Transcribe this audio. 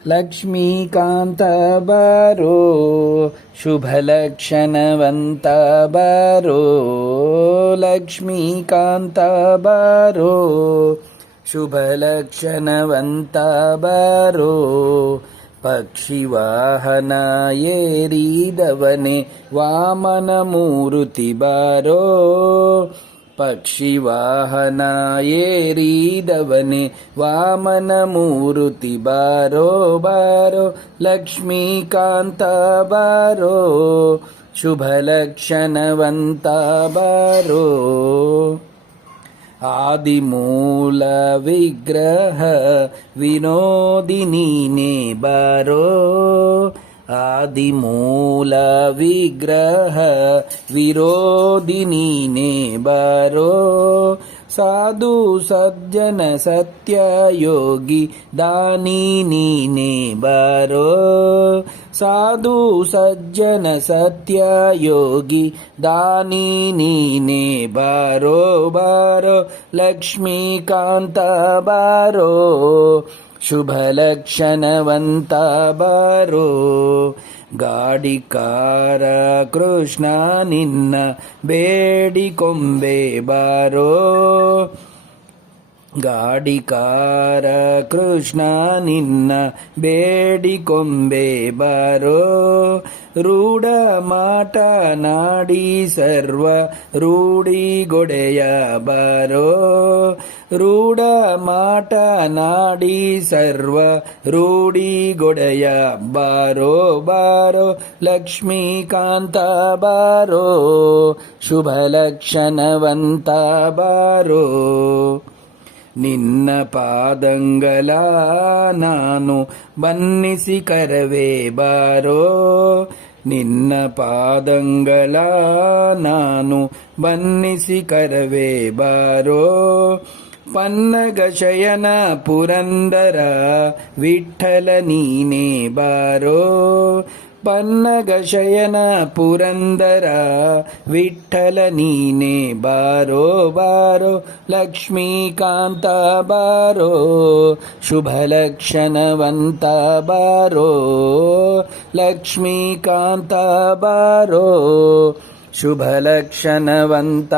ಲಕ್ಷ್ಮೀಕಾಂತ ಬಾರೋ ಶುಭಲಕ್ಷಣವಂತ ಬಾರೋ ಲಕ್ಷ್ಮೀಕಾಂತ ಬಾರೋ ಶುಭಲಕ್ಷಣವಂತ ಬಾರೋ ಪಕ್ಷಿವಾಹನ ಏರಿದವನೇ ವಾಮನ ಮೂರುತಿ ಬಾರೋ ಪಕ್ಷಿವಾಹನ ಏರಿದವನೇ ವಾಮನ ಮೂರುತಿ ಬಾರೋ ಬಾರೋ ಲಕ್ಷ್ಮೀಕಾಂತ ಬಾರೋ ಶುಭಲಕ್ಷಣವಂತ ಬಾರೋ ಆದಿಮೂಲ ವಿಗ್ರಹ ವಿನೋದಿನೀನೇ ಬಾರೋ ಆದಿಮೂಲ ವಿಗ್ರಹ ವಿರೋಧಿನೀನೇ ಬಾರೋ ಸಾಧು ಸಜ್ಜನ ಸತ್ಯ ಯೋಗಿ ದಾನಿ ನೀನೇ ಬಾರೋ ಸಾಧು ಸಜ್ಜನ ಸತ್ಯ ಯೋಗಿ ದಾನಿ ನೀನೇ ಬಾರೋ ಬಾರೋ ಲಕ್ಷ್ಮೀಕಾಂತ ಬಾರೋ ಶುಭಲಕ್ಷಣವಂತ ಬಾರೋ ಗಾಡಿಕಾರ ಕೃಷ್ಣ ನಿನ್ನ ಬೇಡಿಕೊಂಬೆ ಬಾರೋ ಗಾಡಿಕಾರ ಕೃಷ್ಣ ನಿನ್ನ ಬೇಡಿಕೊಂಬೆ ಬಾರೋ ರೂಢ ಮಾಟ ನಾಡಿ ಸರ್ವ ರೂಢಿಗೊಡೆಯ ಬಾರೋ ರೂಢ ಮಾಟ ನಾಡಿ ಸರ್ವ ರೂಢಿಗೊಡೆಯ ಬಾರೋ ಬಾರೋ ಲಕ್ಷ್ಮೀಕಾಂತ ಬಾರೋ ಶುಭಲಕ್ಷಣವಂತ ಬಾರೋ ನಿನ್ನ ಪಾದಂಗಲ ನಾನು ಬನ್ನಿಸಿ ಕರವೇ ಬಾರೋ ನಿನ್ನ ಪಾದಂಗಲ ನಾನು ಬನ್ನಿಸಿ ಕರವೇ ಬಾರೋ ಪನ್ನಗ ಶಯನ ಪುರಂದರ ವಿಠ್ಠಲ ನೀನೇ ಬಾರೋ ಪನ್ನಗ ಶಯನ ಪುರಂದರ ವಿಠ್ಠಲ ನೀನೇ ಬಾರೋ ಬಾರೋ ಲಕ್ಷ್ಮೀಕಾಂತ ಬಾರೋ ಶುಭಲಕ್ಷಣವಂತ ಬಾರೋ ಲಕ್ಷ್ಮೀಕಾಂತ ಬಾರೋ ಶುಭಲಕ್ಷಣವಂತ